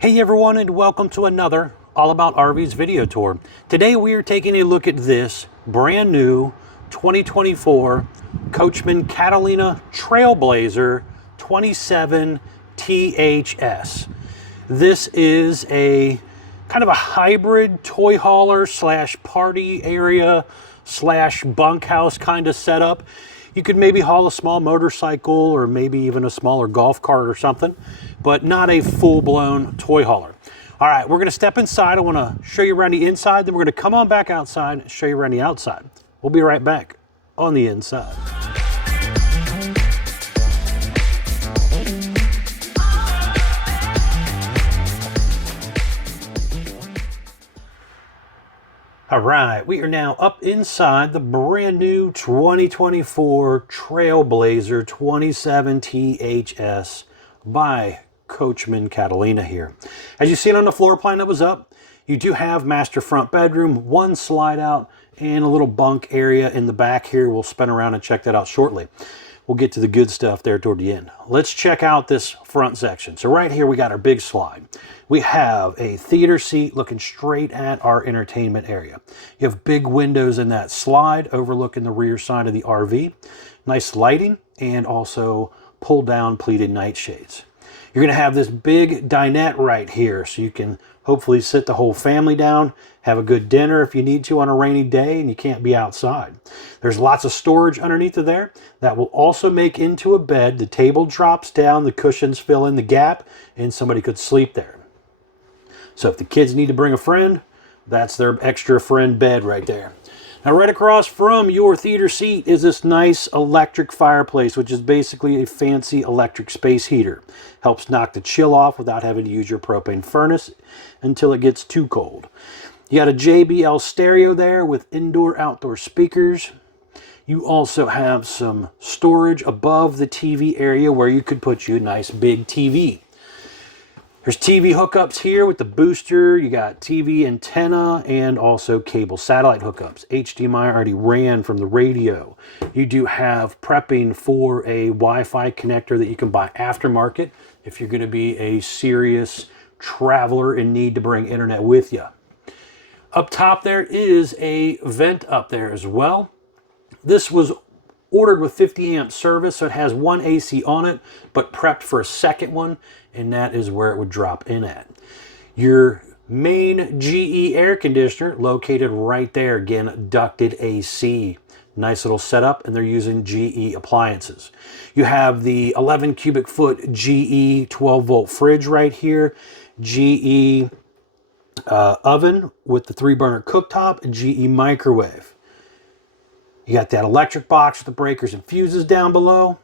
Hey everyone, and welcome to another All About RVs video tour. Today we are taking a look at this brand new 2024 Coachmen Catalina Trail Blazer 27 THS. This is a kind of a hybrid toy hauler slash party area slash bunkhouse kind of setup. You could maybe haul a small motorcycle or maybe even a smaller golf cart or something, but not a full-blown toy hauler. All right, we're gonna step inside. I wanna show you around the inside, then we're gonna come on back outside and show you around the outside. We'll be right back on the inside. All right, we are now up inside the brand new 2024 Trail Blazer 27 THS by Coachmen Catalina here. As you see it on the floor plan that was up, you do have master front bedroom, one slide out, and a little bunk area in the back here. We'll spin around and check that out shortly. We'll get to the good stuff there toward the end. Let's check out this front section. So right here we got our big slide. We have a theater seat looking straight at our entertainment area. You have big windows in that slide overlooking the rear side of the RV. Nice lighting and also pull down pleated nightshades. You're going to have this big dinette right here, so you can hopefully sit the whole family down, have a good dinner if you need to on a rainy day and you can't be outside. There's lots of storage underneath of there that will also make into a bed. The table drops down, the cushions fill in the gap, and somebody could sleep there. So if the kids need to bring a friend, that's their extra friend bed right there. Now right across from your theater seat is this nice electric fireplace, which is basically a fancy electric space heater. Helps knock the chill off without having to use your propane furnace until it gets too cold. You got a JBL stereo there with indoor-outdoor speakers. You also have some storage above the TV area where you could put you a nice big TV. There's TV hookups here with the booster. You got TV antenna and also cable satellite hookups. HDMI already ran from the radio. You do have prepping for a Wi-Fi connector that you can buy aftermarket if you're going to be a serious traveler and need to bring internet with you. Up top there is a vent up there as well. This was ordered with 50 amp service, so it has one AC on it, but prepped for a second one, and that is where it would drop in at. Your main GE air conditioner located right there. Again, ducted AC. Nice little setup, and they're using GE appliances. You have the 11 cubic foot GE 12 volt fridge right here. GE oven with the 3-burner cooktop, and GE microwave. You got that electric box with the breakers and fuses down below.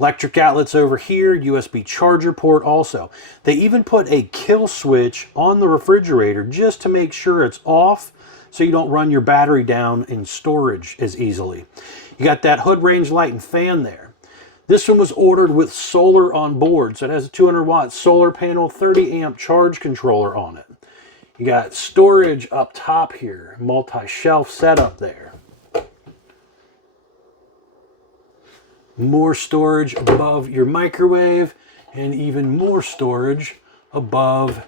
Electric outlets over here, USB charger port also. They even put a kill switch on the refrigerator just to make sure it's off so you don't run your battery down in storage as easily. You got that hood range light and fan there. This one was ordered with solar on board, so it has a 200 watt solar panel, 30 amp charge controller on it. You got storage up top here, multi-shelf setup there. More storage above your microwave and even more storage above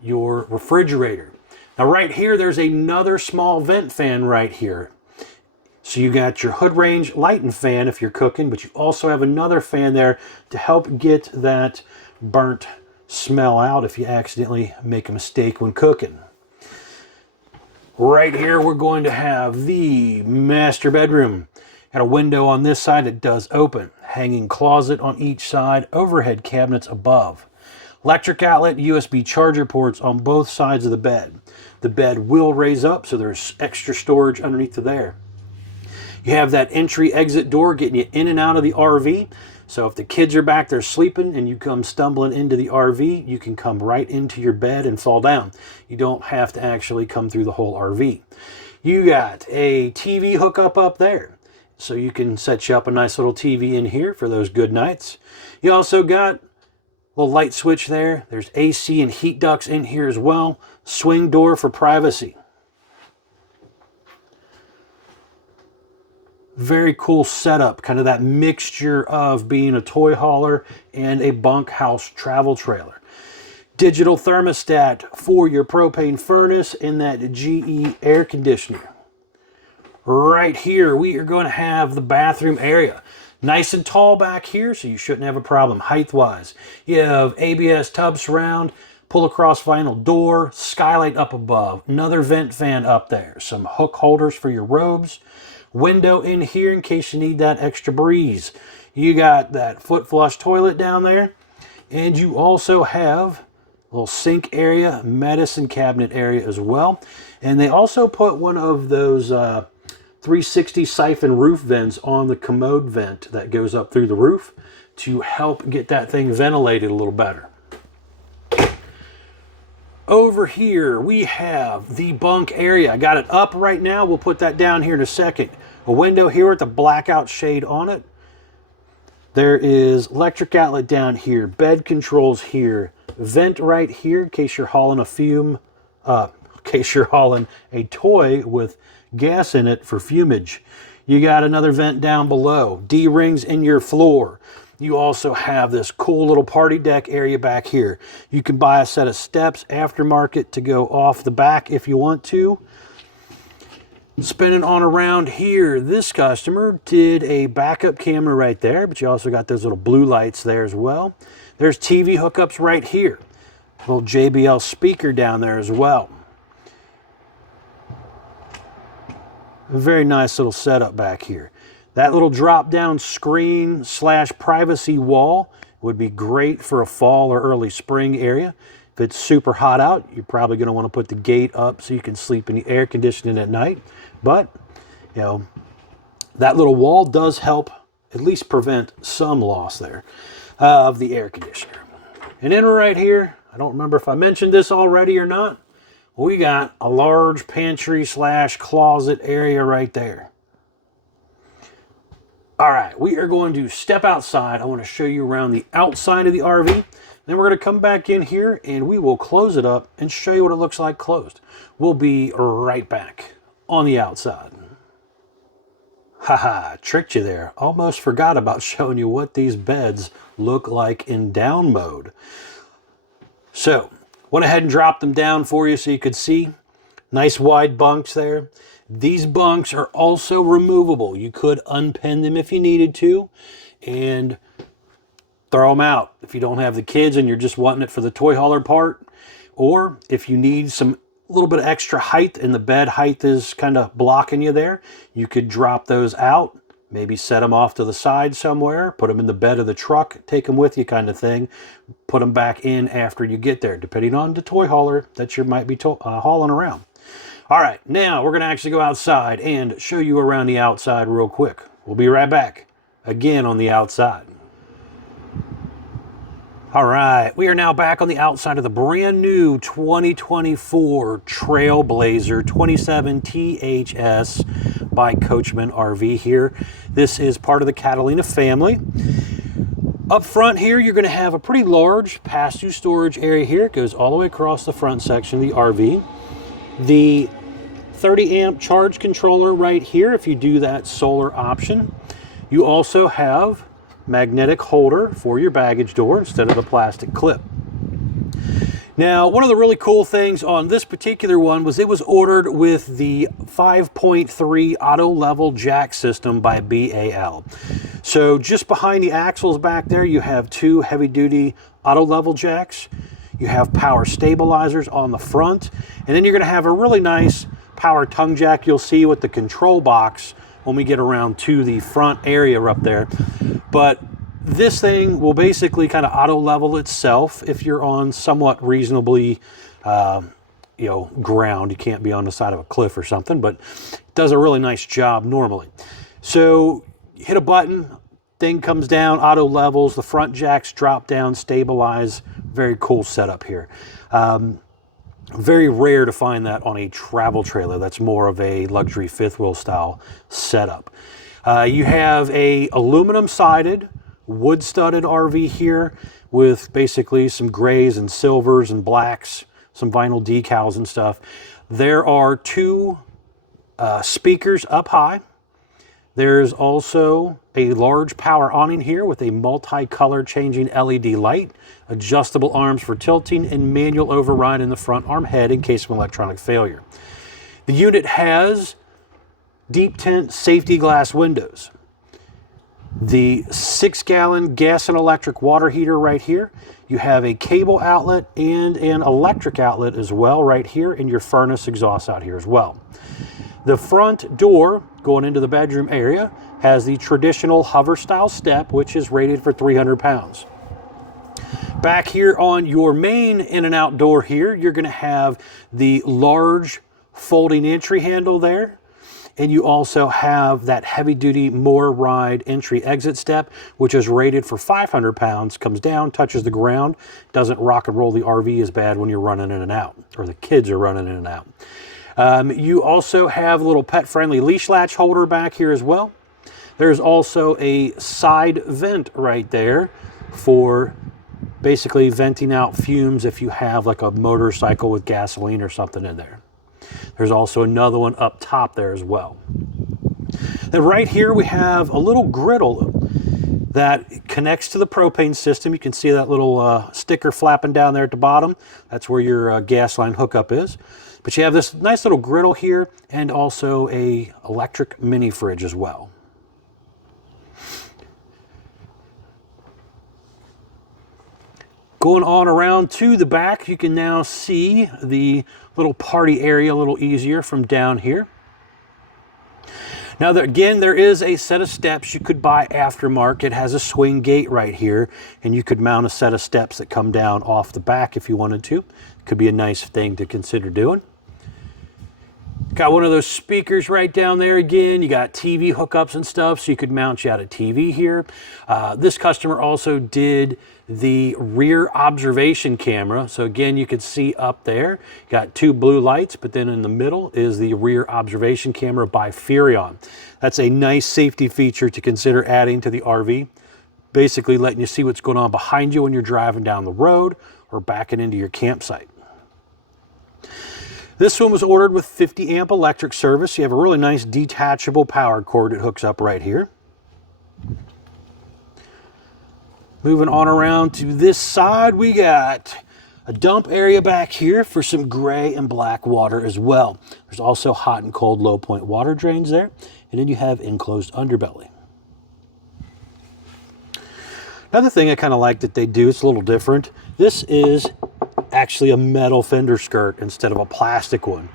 your refrigerator. Now right here, there's another small vent fan right here. So you got your hood range light and fan if you're cooking, but you also have another fan there to help get that burnt smell out if you accidentally make a mistake when cooking. Right here, we're going to have the master bedroom. Got a window on this side that does open. Hanging closet on each side. Overhead cabinets above. Electric outlet, USB charger ports on both sides of the bed. The bed will raise up, so there's extra storage underneath of there. You have that entry exit door getting you in and out of the RV. So if the kids are back there sleeping and you come stumbling into the RV, you can come right into your bed and fall down. You don't have to actually come through the whole RV. You got a TV hookup up there. So you can set you up a nice little TV in here for those good nights. You also got a little light switch there. There's AC and heat ducts in here as well. Swing door for privacy. Very cool setup, kind of that mixture of being a toy hauler and a bunkhouse travel trailer. Digital thermostat for your propane furnace and that GE air conditioner. Right here, we are going to have the bathroom area. Nice and tall back here, so you shouldn't have a problem height-wise. You have ABS tub surround, pull across vinyl door, skylight up above, another vent fan up there, some hook holders for your robes, window in here in case you need that extra breeze. You got that foot flush toilet down there, and you also have a little sink area, medicine cabinet area as well. And they also put one of those 360 siphon roof vents on the commode vent that goes up through the roof to help get that thing ventilated a little better. Over here, we have the bunk area. I got it up right now. We'll put that down here in a second. A window here with the blackout shade on it. There is electric outlet down here, bed controls here, vent right here in case you're hauling a toy with gas in it for fumage. You got another vent down below, D-rings in your floor. You also have this cool little party deck area back here. You can buy a set of steps aftermarket to go off the back if you want to. Spinning on around here, this customer did a backup camera right there, but you also got those little blue lights there as well. There's TV hookups right here. Little JBL speaker down there as well. A very nice little setup back here. That little drop down screen / privacy wall would be great for a fall or early spring area. If it's super hot out, you're probably going to want to put the gate up so you can sleep in the air conditioning at night. But, you know, that little wall does help at least prevent some loss there of the air conditioner. And then right here, I don't remember if I mentioned this already or not, we got a large pantry / closet area right there. All right, we are going to step outside. I want to show you around the outside of the RV. Then we're going to come back in here and we will close it up and show you what it looks like closed. We'll be right back on the outside. Haha, tricked you there. Almost forgot about showing you what these beds look like in down mode. So, went ahead and dropped them down for you so you could see. Nice wide bunks there. These bunks are also removable. You could unpin them if you needed to and throw them out if you don't have the kids and you're just wanting it for the toy hauler part. Or if you need some little bit of extra height and the bed height is kind of blocking you there, you could drop those out, maybe set them off to the side somewhere, put them in the bed of the truck, take them with you kind of thing, put them back in after you get there, depending on the toy hauler that you might be hauling around. All right, now we're going to actually go outside and show you around the outside real quick. We'll be right back again on the outside. All right, we are now back on the outside of the brand new 2024 Trail Blazer 27 THS by Coachmen RV here. This is part of the Catalina family. Up front here, you're going to have a pretty large pass-through storage area here. It goes all the way across the front section of the RV. The 30 amp charge controller right here if you do that solar option. You also have magnetic holder for your baggage door instead of the plastic clip. Now, one of the really cool things on this particular one was it was ordered with the 5.3 auto level jack system by BAL. So just behind the axles back there, you have two heavy duty auto level jacks. You have power stabilizers on the front, and then you're going to have a really nice power tongue jack you'll see with the control box when we get around to the front area up there. But this thing will basically kind of auto level itself if you're on somewhat reasonably ground. You can't be on the side of a cliff or something, but it does a really nice job normally. So you hit a button, thing comes down, auto levels, the front jacks drop down, stabilize. Very cool setup here. Very rare to find that on a travel trailer. That's more of a luxury fifth wheel style setup. You have a aluminum sided, wood studded RV here with basically some grays and silvers and blacks, some vinyl decals and stuff. There are two speakers up high. There's also a large power awning here with a multi-color changing LED light, adjustable arms for tilting, and manual override in the front arm head in case of an electronic failure. The unit has deep tint safety glass windows. The 6-gallon gas and electric water heater right here. You have a cable outlet and an electric outlet as well right here, and your furnace exhaust out here as well. The front door going into the bedroom area has the traditional hover style step, which is rated for 300 pounds. Back here on your main in and out door here, you're going to have the large folding entry handle there. And you also have that heavy duty motor ride entry exit step, which is rated for 500 pounds, comes down, touches the ground, doesn't rock and roll the RV as bad when you're running in and out, or the kids are running in and out. You also have a little pet friendly leash latch holder back here as well. There's also a side vent right there for basically venting out fumes if you have like a motorcycle with gasoline or something in there. There's also another one up top there as well. Then right here we have a little griddle that connects to the propane system. You can see that little sticker flapping down there at the bottom. That's where your gas line hookup is. But you have this nice little griddle here and also a electric mini fridge as well. Going on around to the back, you can now see the little party area a little easier from down here. Now, again, there is a set of steps you could buy aftermarket. It has a swing gate right here, and you could mount a set of steps that come down off the back if you wanted to. Could be a nice thing to consider doing. Got one of those speakers right down there again. You got TV hookups and stuff, so you could mount you out a TV here. This customer also did the rear observation camera. So again, you could see up there, got two blue lights, but then in the middle is the rear observation camera by Furrion. That's a nice safety feature to consider adding to the RV. Basically letting you see what's going on behind you when you're driving down the road or backing into your campsite. This one was ordered with 50 amp electric service. You have a really nice detachable power cord that hooks up right here. Moving on around to this side, we got a dump area back here for some gray and black water as well. There's also hot and cold low point water drains there. And then you have enclosed underbelly. Another thing I kind of like that they do, it's a little different. This is actually a metal fender skirt instead of a plastic one.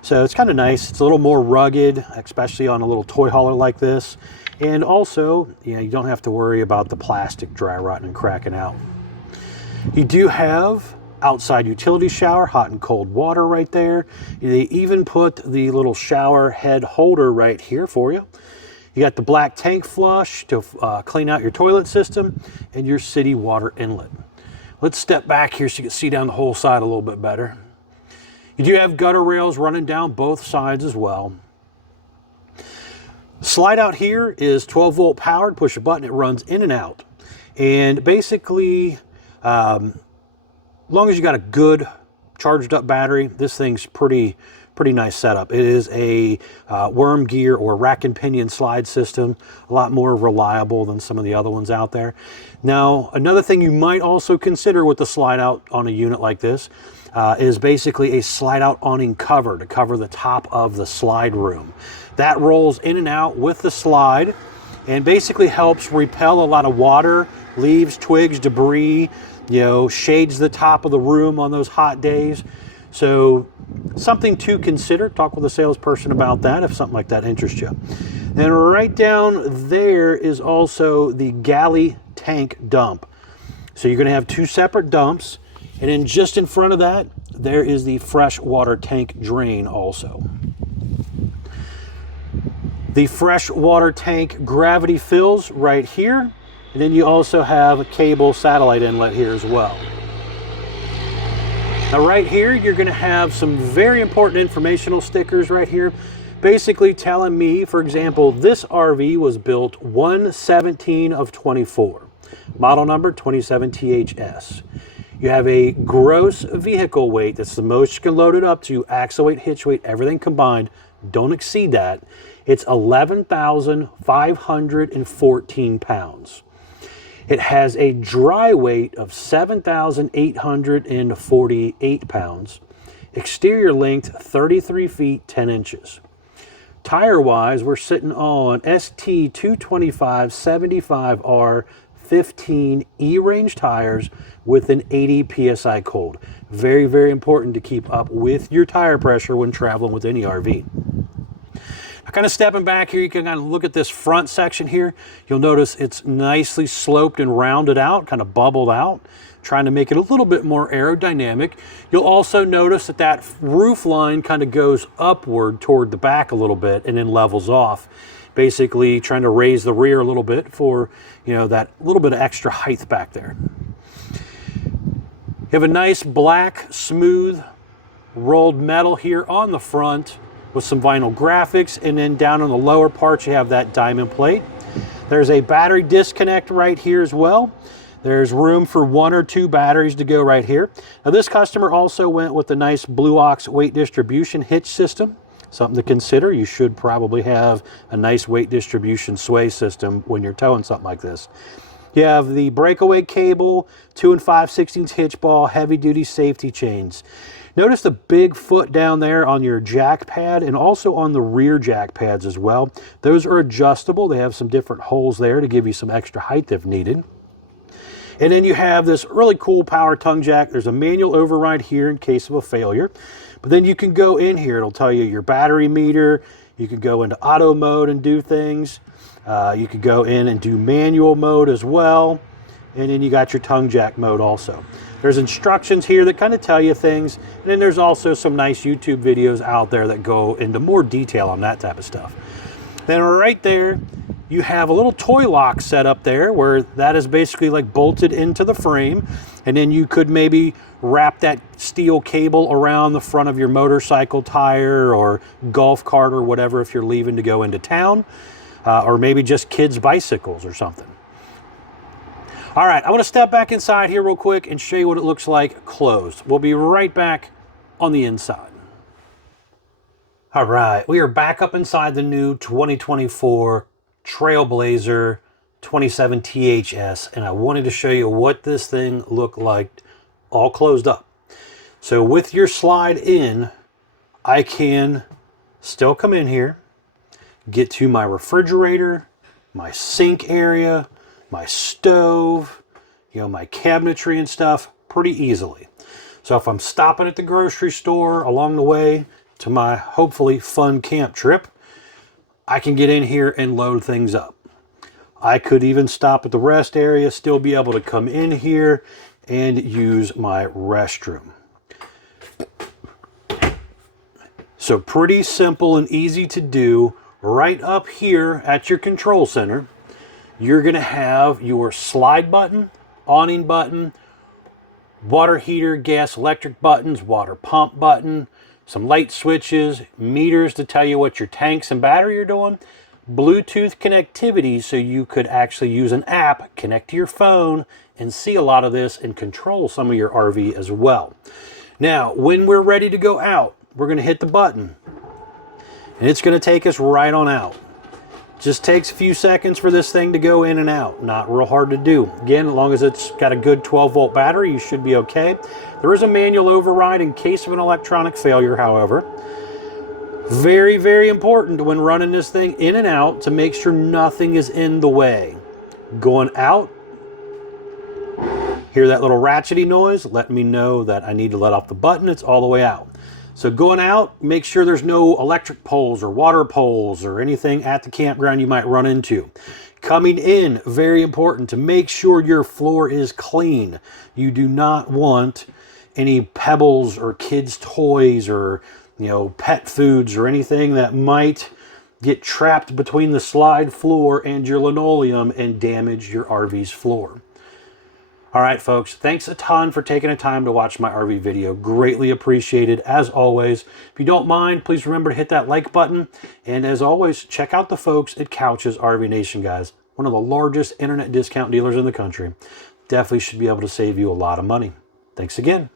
So it's kind of nice. It's a little more rugged, especially on a little toy hauler like this. And also, you don't have to worry about the plastic dry rotting and cracking out. You do have outside utility shower, hot and cold water right there. They even put the little shower head holder right here for you. You got the black tank flush to clean out your toilet system and your city water inlet. Let's step back here so you can see down the whole side a little bit better. You do have gutter rails running down both sides as well. Slide out here is 12 volt powered. Push a button, it runs in and out. And basically, as long as you got a good charged up battery, this thing's pretty nice setup. It is a worm gear or rack and pinion slide system, a lot more reliable than some of the other ones out there. Now, another thing you might also consider with the slide out on a unit like this is basically a slide out awning cover to cover the top of the slide room. That rolls in and out with the slide and basically helps repel a lot of water, leaves, twigs, debris, shades the top of the room on those hot days. So something to consider. Talk with a salesperson about that if something like that interests you. And right down there is also the galley tank dump. So you're going to have two separate dumps. And then just in front of that, there is the fresh water tank drain also. The fresh water tank gravity fills right here. And then you also have a cable satellite inlet here as well. Now right here, you're going to have some very important informational stickers right here, basically telling me, for example, this RV was built 1/17 of 24, model number 27THS. You have a gross vehicle weight, that's the most you can load it up to, axle weight, hitch weight, everything combined, don't exceed that. It's 11,514 pounds. It has a dry weight of 7,848 pounds. Exterior length 33 feet 10 inches. Tire wise, we're sitting on ST 225 75R 15 E-range tires with an 80 psi cold. Very, very important to keep up with your tire pressure when traveling with any RV. Kind of stepping back here, you can kind of look at this front section here. You'll notice it's nicely sloped and rounded out, kind of bubbled out, trying to make it a little bit more aerodynamic. You'll also notice that that roof line kind of goes upward toward the back a little bit and then levels off, basically trying to raise the rear a little bit for, you know, that little bit of extra height back there. You have a nice black, smooth, rolled metal here on the front with some vinyl graphics, and then down on the lower part you have that diamond plate. There's a battery disconnect right here as well. There's room for 1 or 2 batteries to go right here. Now this customer also went with the nice Blue Ox weight distribution hitch system. Something to consider. You should probably have a nice weight distribution sway system when you're towing something like this. You have the breakaway cable, 2 5/16 hitch ball, heavy duty safety chains. Notice the big foot down there on your jack pad and also on the rear jack pads as well. Those are adjustable. They have some different holes there to give you some extra height if needed. And then you have this really cool power tongue jack. There's a manual override here in case of a failure. But then you can go in here. It'll tell you your battery meter. You can go into auto mode and do things. You could go in and do manual mode as well. And then you got your tongue jack mode also. There's instructions here that kind of tell you things. And then there's also some nice YouTube videos out there that go into more detail on that type of stuff. Then right there, you have a little toy lock set up there where that is basically like bolted into the frame. And then you could maybe wrap that steel cable around the front of your motorcycle tire or golf cart or whatever if you're leaving to go into town. Or maybe just kids' bicycles or something. All right, I want to step back inside here real quick and show you what it looks like closed. We'll be right back on the inside. All right, we are back up inside the new 2024 Trail Blazer 27 THS, and I wanted to show you what this thing looked like all closed up. So with your slide in, I can still come in here, get to my refrigerator, my sink area, my stove, you know, my cabinetry and stuff pretty easily. So if I'm stopping at the grocery store along the way to my hopefully fun camp trip, I can get in here and load things up. I could even stop at the rest area, still be able to come in here and use my restroom. So pretty simple and easy to do. Right up here at your control center, you're going to have your slide button, awning button, water heater, gas, electric buttons, water pump button, some light switches, meters to tell you what your tanks and battery are doing, Bluetooth connectivity so you could actually use an app, connect to your phone, and see a lot of this and control some of your RV as well. Now, when we're ready to go out, we're going to hit the button, and it's going to take us right on out. Just takes a few seconds for this thing to go in and out. Not real hard to do. Again, as long as it's got a good 12-volt battery, you should be okay. There is a manual override in case of an electronic failure, however. Very, very important when running this thing in and out to make sure nothing is in the way. Going out, hear that little ratchety noise, let me know that I need to let off the button. It's all the way out. So going out, make sure there's no electric poles or water poles or anything at the campground you might run into. Coming in, very important to make sure your floor is clean. You do not want any pebbles or kids' toys or, you know, pet foods or anything that might get trapped between the slide floor and your linoleum and damage your RV's floor. All right, folks, thanks a ton for taking the time to watch my RV video. Greatly appreciated, as always. If you don't mind, please remember to hit that like button. And as always, check out the folks at Couch's RV Nation, guys. One of the largest internet discount dealers in the country. Definitely should be able to save you a lot of money. Thanks again.